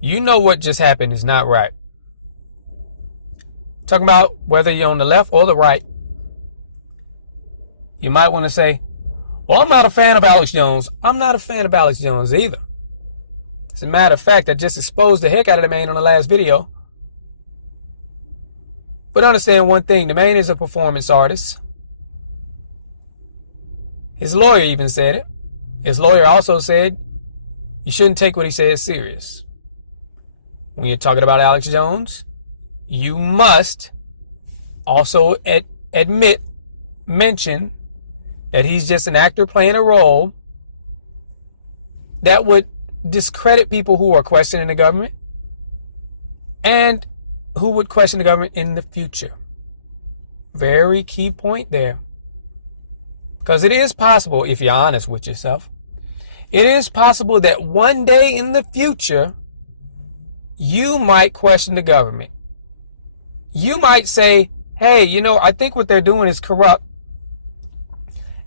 You know what just happened is not right. Talking about whether you're on the left or the right, you might want to say, well, I'm not a fan of Alex Jones. I'm not a fan of Alex Jones either. As a matter of fact, I just exposed the heck out of the man on the last video. But understand one thing, the man is a performance artist. His lawyer even said it. His lawyer also said you shouldn't take what he says serious. When you're talking about Alex Jones, you must also mention that he's just an actor playing a role that would discredit people who are questioning the government and who would question the government in the future. Very key point there. Because it is possible, if you're honest with yourself, it is possible that one day in the future, you might question the government. You might say, hey, I think what they're doing is corrupt.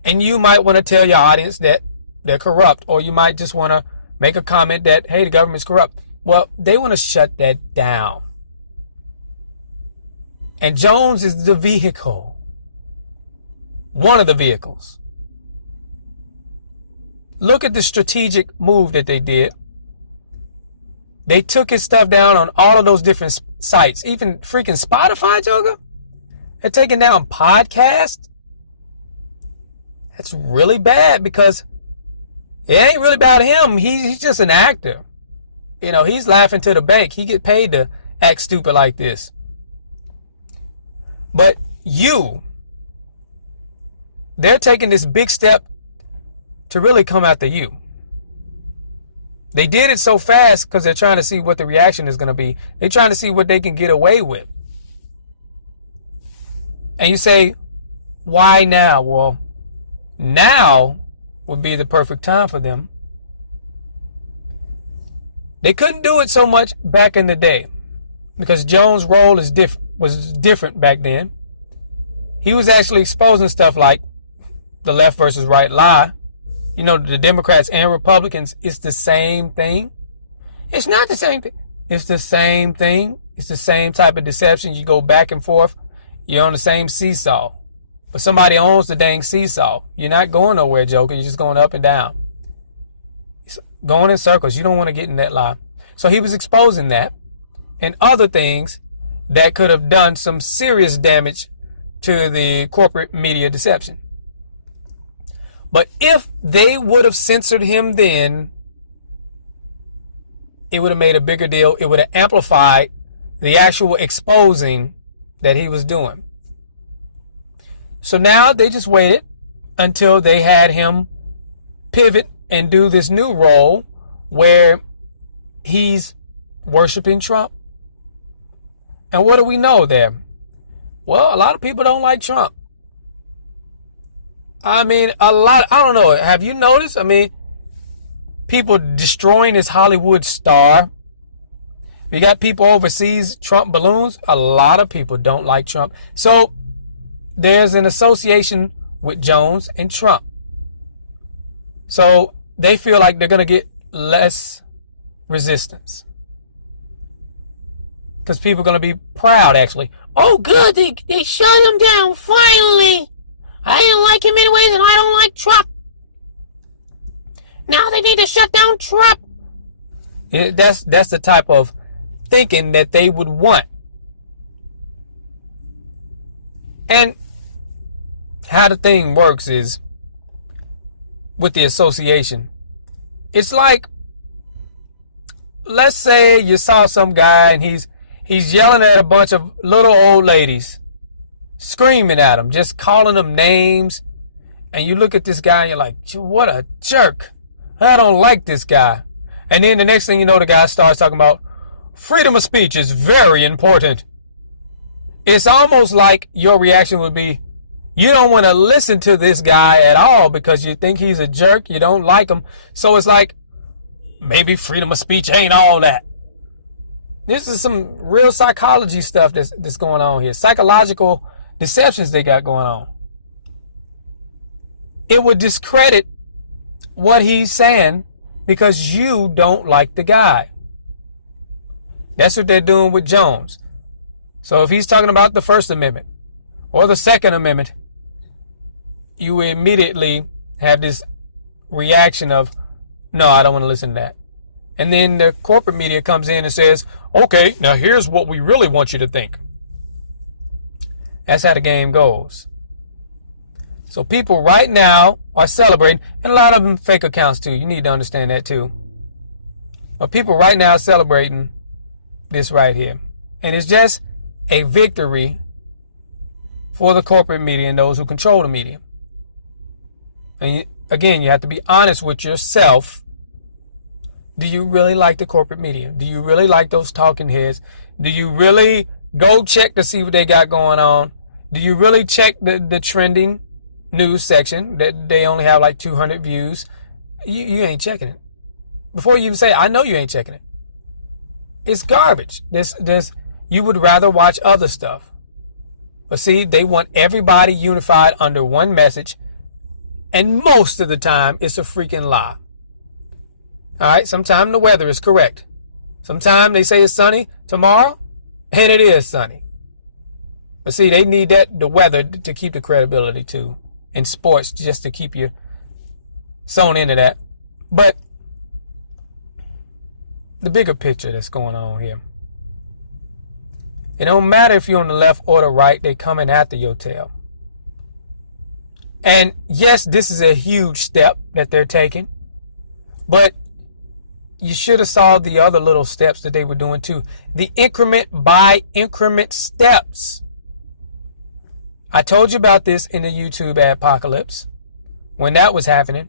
And you might want to tell your audience that they're corrupt. Or you might just want to make a comment that, hey, the government's corrupt. Well, they want to shut that down. And Jones is the vehicle. One of the vehicles. Look at the strategic move that they did. They took his stuff down on all of those different sites. Even freaking Spotify, Joker. They're taking down podcasts. That's really bad because it ain't really about him. He's just an actor. He's laughing to the bank. He get paid to act stupid like this. But they're taking this big step to really come after you. They did it so fast because they're trying to see what the reaction is going to be. They're trying to see what they can get away with. And you say, why now? Well, now would be the perfect time for them. They couldn't do it so much back in the day because Jones' role was different back then. He was actually exposing stuff like the left versus right lie. The Democrats and Republicans, it's the same thing. It's not the same thing. It's the same thing. It's the same type of deception. You go back and forth. You're on the same seesaw. But somebody owns the dang seesaw. You're not going nowhere, Joker. You're just going up and down. It's going in circles. You don't want to get in that lie. So he was exposing that and other things that could have done some serious damage to the corporate media deception. But if they would have censored him then, it would have made a bigger deal. It would have amplified the actual exposing that he was doing. So now they just waited until they had him pivot and do this new role where he's worshiping Trump. And what do we know there? Well, a lot of people don't like Trump. I don't know. Have you noticed? People destroying his Hollywood star. You got people overseas, Trump balloons. A lot of people don't like Trump. So there's an association with Jones and Trump. So they feel like they're going to get less resistance. Because people are going to be proud, actually. Oh, good. They shut him down, finally. I didn't like him anyways, and I don't like Trump. Now they need to shut down Trump. That's the type of thinking that they would want. And how the thing works is with the association. It's like, let's say you saw some guy and he's yelling at a bunch of little old ladies. Screaming at them, just calling them names. And you look at this guy and you're like, what a jerk. I don't like this guy. And then the next thing you know, the guy starts talking about freedom of speech is very important. It's almost like your reaction would be, you don't want to listen to this guy at all because you think he's a jerk. You don't like him. So it's like, maybe freedom of speech ain't all that. This is some real psychology stuff that's going on here. Psychological deceptions they got going on. It would discredit what he's saying because you don't like the guy. That's what they're doing with Jones. So if he's talking about the First Amendment or the Second Amendment, you immediately have this reaction of, no, I don't want to listen to that. And then the corporate media comes in and says, okay, now here's what we really want you to think. That's how the game goes. So people right now are celebrating, and a lot of them fake accounts too. You need to understand that too. But people right now are celebrating this right here. And it's just a victory for the corporate media and those who control the media. And again, you have to be honest with yourself. Do you really like the corporate media? Do you really like those talking heads? Do you really go check to see what they got going on? Do you really check the trending news section that they only have like 200 views? You ain't checking it. Before you even say, I know you ain't checking it. It's garbage. You would rather watch other stuff. But see, they want everybody unified under one message. And most of the time, it's a freaking lie. All right, sometimes the weather is correct. Sometimes they say it's sunny tomorrow, and it is sunny. But see, they need the weather to keep the credibility too. In sports, just to keep you sewn into that. But the bigger picture that's going on here. It don't matter if you're on the left or the right, they coming after your tail. And yes, this is a huge step that they're taking. But you should have saw the other little steps that they were doing too. The increment by increment steps. I told you about this in the YouTube apocalypse when that was happening.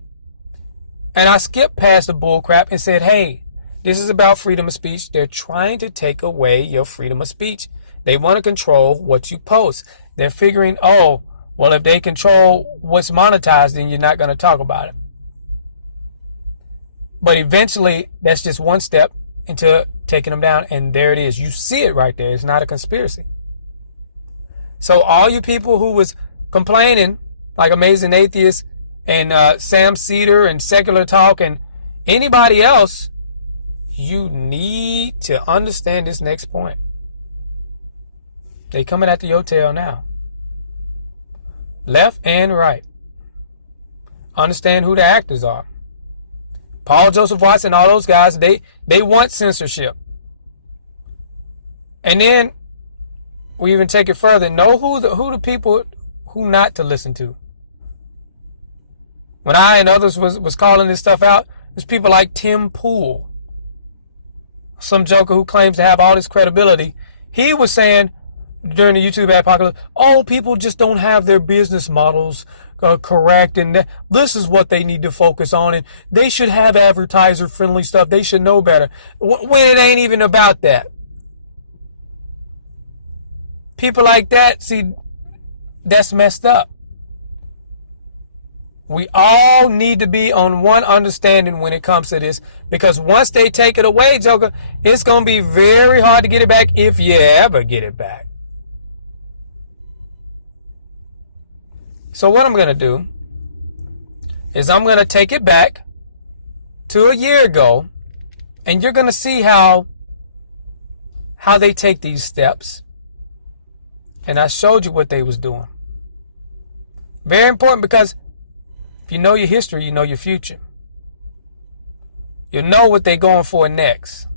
And I skipped past the bullcrap and said, hey, this is about freedom of speech. They're trying to take away your freedom of speech. They want to control what you post. They're figuring, oh, well, if they control what's monetized, then you're not going to talk about it. But eventually, that's just one step into taking them down. And there it is. You see it right there. It's not a conspiracy. So all you people who was complaining, like Amazing Atheist and Sam Cedar and Secular Talk and anybody else, you need to understand this next point. They coming after your tail now. Left and right. Understand who the actors are. Paul Joseph Watson, all those guys, they want censorship. And then we even take it further. Know who the people who not to listen to. When I and others was calling this stuff out, there's people like Tim Pool, some joker who claims to have all this credibility. He was saying during the YouTube apocalypse, oh, people just don't have their business models correct, and this is what they need to focus on, and they should have advertiser-friendly stuff. They should know better. When it ain't even about that. People like that, see, that's messed up. We all need to be on one understanding when it comes to this, because once they take it away, Joker, it's going to be very hard to get it back if you ever get it back. So what I'm going to do is I'm going to take it back to a year ago, and you're going to see how they take these steps. And I showed you what they was doing. Very important, because if you know your history, you know your future. You'll know what they're going for next.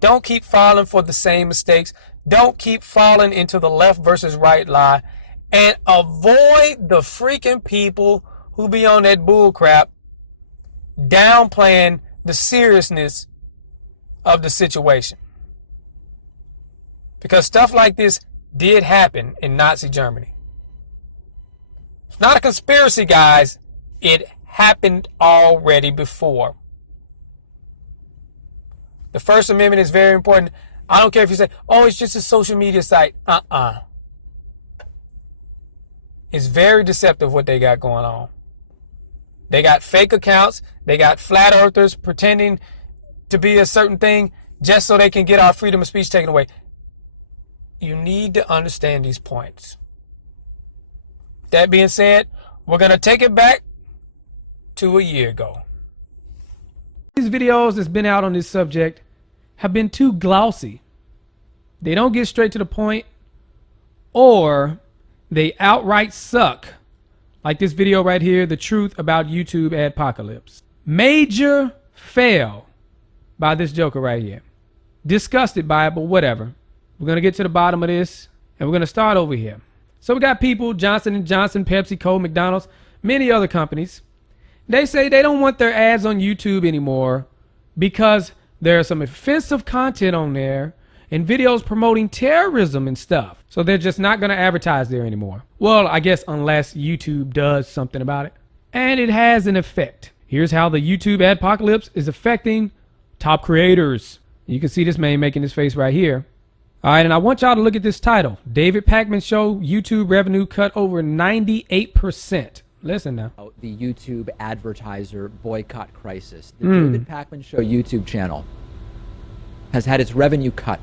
Don't keep falling for the same mistakes. Don't keep falling into the left versus right lie. And avoid the freaking people who be on that bull crap downplaying the seriousness of the situation. Because stuff like this did happen in Nazi Germany. It's not a conspiracy, guys. It happened already before. The First Amendment is very important. I don't care if you say, oh, it's just a social media site. It's very deceptive what they got going on. They got fake accounts. They got flat earthers pretending to be a certain thing just so they can get our freedom of speech taken away. You need to understand these points. That being said, we're going to take it back to a year ago. These videos that's been out on this subject, have been too glossy. They don't get straight to the point, or they outright suck. Like this video right here, The Truth About YouTube Adpocalypse. Major fail by this joker right here. Disgusted by it, but whatever. We're going to get to the bottom of this, and we're going to start over here. So we got people, Johnson & Johnson, PepsiCo, McDonald's, many other companies. They say they don't want their ads on YouTube anymore because there's some offensive content on there and videos promoting terrorism and stuff. So they're just not going to advertise there anymore. Well, I guess unless YouTube does something about it. And it has an effect. Here's how the YouTube adpocalypse is affecting top creators. You can see this man making his face right here. All right, and I want y'all to look at this title. David Pakman Show YouTube revenue cut over 98%. Listen now. The YouTube advertiser boycott crisis. The David Pakman Show YouTube channel has had its revenue cut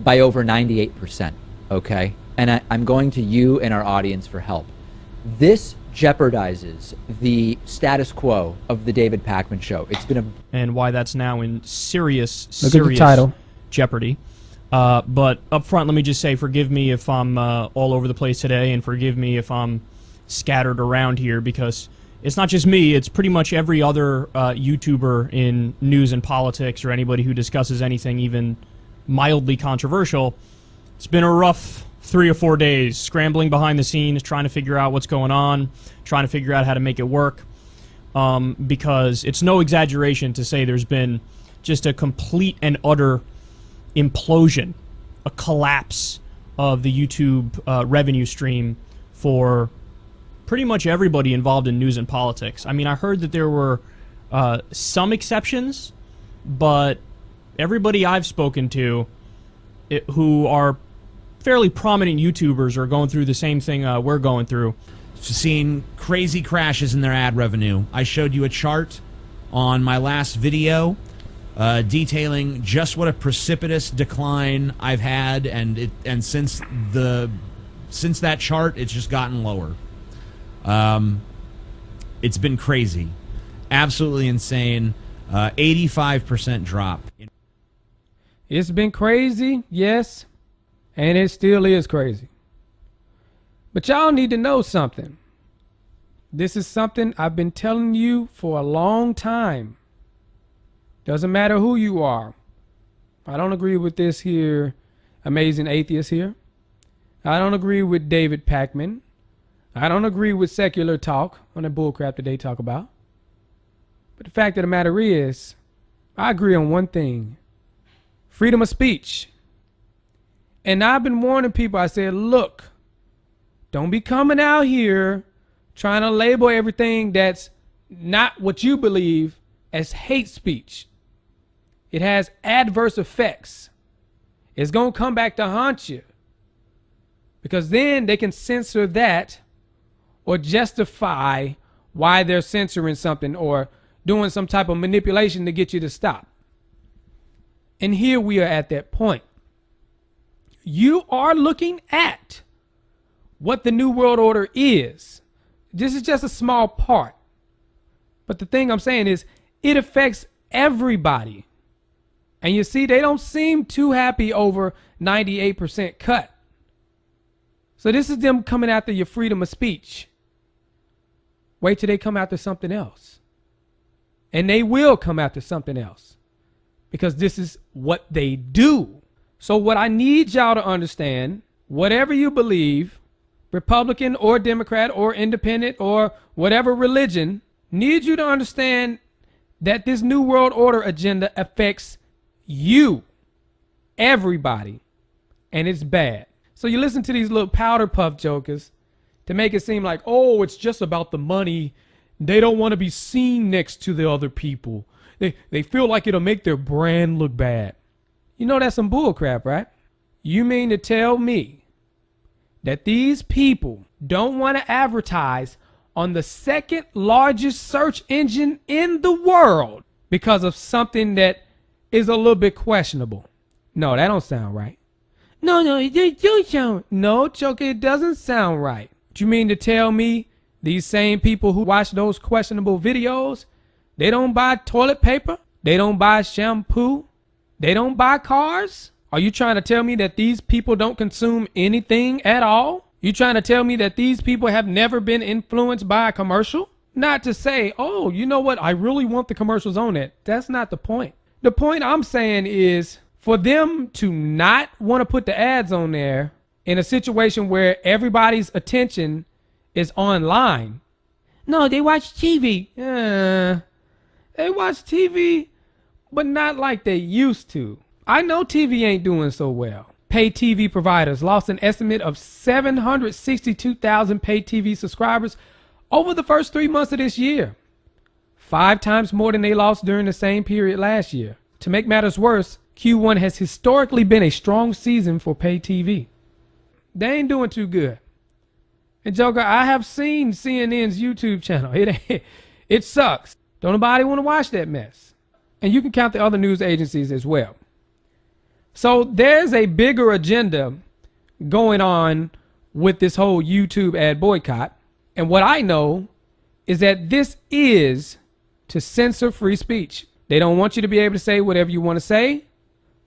by over 98%, okay? And I'm going to you and our audience for help. This jeopardizes the status quo of the David Pakman Show. It's been a... And why that's now in serious jeopardy. But up front, let me just say, forgive me if I'm all over the place today, and forgive me if I'm scattered around here, because it's not just me, it's pretty much every other YouTuber in news and politics, or anybody who discusses anything even mildly controversial. It's been a rough 3 or 4 days, scrambling behind the scenes, trying to figure out what's going on, trying to figure out how to make it work, because it's no exaggeration to say there's been just a complete and utter implosion, a collapse of the YouTube revenue stream for pretty much everybody involved in news and politics. I mean, I heard that there were some exceptions, but everybody I've spoken to who are fairly prominent YouTubers are going through the same thing we're going through. Seeing crazy crashes in their ad revenue. I showed you a chart on my last video detailing just what a precipitous decline I've had, and since that chart, it's just gotten lower. It's been crazy, absolutely insane. 85% drop. It's been crazy, yes, and it still is crazy. But y'all need to know something. This is something I've been telling you for a long time. Doesn't matter who you are. I don't agree with this here amazing atheist here. I don't agree with David Pakman. I don't agree with secular talk on the bullcrap that they talk about. But the fact of the matter is, I agree on one thing. Freedom of speech. And I've been warning people. I said, look, don't be coming out here trying to label everything that's not what you believe as hate speech. It has adverse effects. It's going to come back to haunt you. Because then they can censor that or justify why they're censoring something or doing some type of manipulation to get you to stop. And here we are at that point. You are looking at what the New World Order is. This is just a small part. But the thing I'm saying is it affects everybody. And you see, they don't seem too happy over 98% cut. So this is them coming after your freedom of speech. Wait till they come after something else. And they will come after something else. Because this is what they do. So what I need y'all to understand, whatever you believe, Republican or Democrat or independent or whatever religion, need you to understand that this New World Order agenda affects you, everybody, and it's bad. So you listen to these little powder puff jokers to make it seem like, oh, it's just about the money. They don't want to be seen next to the other people. They feel like it'll make their brand look bad. You know that's some bull crap, right? You mean to tell me that these people don't want to advertise on the second largest search engine in the world because of something that is a little bit questionable? No, that don't sound right. No, it do sound. No, Joker, it doesn't sound right. What you mean to tell me these same people who watch those questionable videos, they don't buy toilet paper, they don't buy shampoo, They don't buy cars? Are you trying to tell me that these people don't consume anything at all? You trying to tell me that these people have never been influenced by a commercial? Not to say, oh, you know what? I really want the commercials on it. That's not the point. The point I'm saying is for them to not want to put the ads on there in a situation where everybody's attention is online. No, they watch TV. They watch TV, but not like they used to. I know TV ain't doing so well. Pay TV providers lost an estimate of 762,000 pay TV subscribers over the first 3 months of this year. 5 times more than they lost during the same period last year. To make matters worse, Q1 has historically been a strong season for pay TV. They ain't doing too good. And Joker, I have seen CNN's YouTube channel. It sucks. Don't nobody want to watch that mess. And you can count the other news agencies as well. So there's a bigger agenda going on with this whole YouTube ad boycott. And what I know is that this is to censor free speech. They don't want you to be able to say whatever you want to say.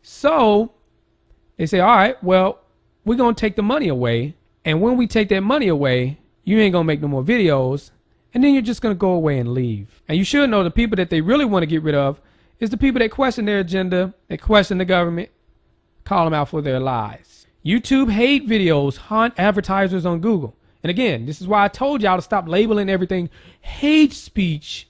So they say, all right, well, we're going to take the money away. And when we take that money away, you ain't going to make no more videos. And then you're just going to go away and leave. And you should know the people that they really want to get rid of is the people that question their agenda, that question the government, call them out for their lies. YouTube hate videos haunt advertisers on Google. And again, this is why I told y'all to stop labeling everything hate speech